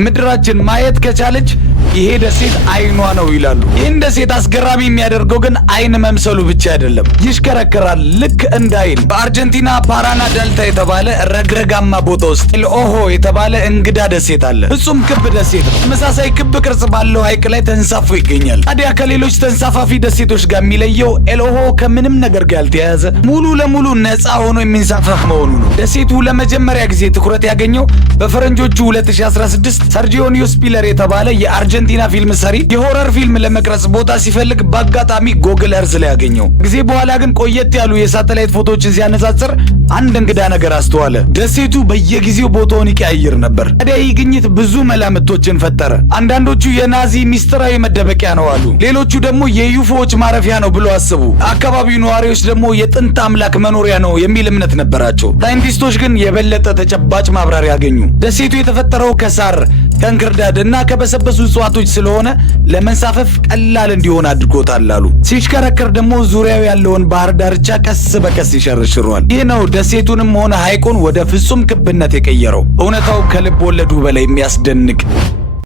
ምድራችን ማየት ከቻለች ይሄ ደሴት አይኗ ነው ይላሉ። ይህን ደሴት አስገራሚ የሚያደርገው ግን አይን መምሰሉ ብቻ አይደለም፣ ይሽከረከራል ልክ እንደ አይን። በአርጀንቲና ፓራና ዴልታ የተባለ ረግረጋማ ቦታ ውስጥ ኤል ኦሆ የተባለ እንግዳ ደሴት አለ። ፍጹም ክብ ደሴት ነው። ተመሳሳይ ክብ ቅርጽ ባለው ሐይቅ ላይ ተንሳፎ ይገኛል። ታዲያ ከሌሎች ተንሳፋፊ ደሴቶች ጋር የሚለየው ኤል ኦሆ ከምንም ነገር ጋር ያልተያያዘ ሙሉ ለሙሉ ነፃ ሆኖ የሚንሳፈፍ መሆኑ ነው። ደሴቱ ለመጀመሪያ ጊዜ ትኩረት ያገኘው በፈረንጆቹ 2016 ሰርጂዮ ስፒለር የተባለ የአርጀንቲና ፊልም ሰሪ የሆረር ፊልም ለመቅረጽ ቦታ ሲፈልግ በአጋጣሚ ጎግል እርዝ ላይ ያገኘው። ጊዜ በኋላ ግን ቆየት ያሉ የሳተላይት ፎቶዎችን ሲያነጻጽር አንድ እንግዳ ነገር አስተዋለ። ደሴቱ በየጊዜው ቦታውን ይቀያይር ነበር። ታዲያ ይህ ግኝት ብዙ መላምቶችን ፈጠረ። አንዳንዶቹ የናዚ ሚስጥራዊ መደበቂያ ነው አሉ። ሌሎቹ ደግሞ የዩፎዎች ማረፊያ ነው ብሎ አስቡ። አካባቢው ነዋሪዎች ደግሞ የጥንት አምላክ መኖሪያ ነው የሚል እምነት ነበራቸው። ሳይንቲስቶች ግን የበለጠ ተጨባጭ ማብራሪያ ያገኙ። ደሴቱ የተፈጠረው ከሳር ከእንክርዳድ እና ከበሰበሱ እጽዋቶች ስለሆነ ለመንሳፈፍ ቀላል እንዲሆን አድርጎታል አሉ። ሲሽከረከር ደግሞ ዙሪያው ያለውን ባህር ዳርቻ ቀስ በቀስ ይሸርሽሯል። ይህ ነው ደሴቱንም ሆነ ሐይቁን ወደ ፍጹም ክብነት የቀየረው። እውነታው ከልብ ወለዱ በላይ የሚያስደንቅ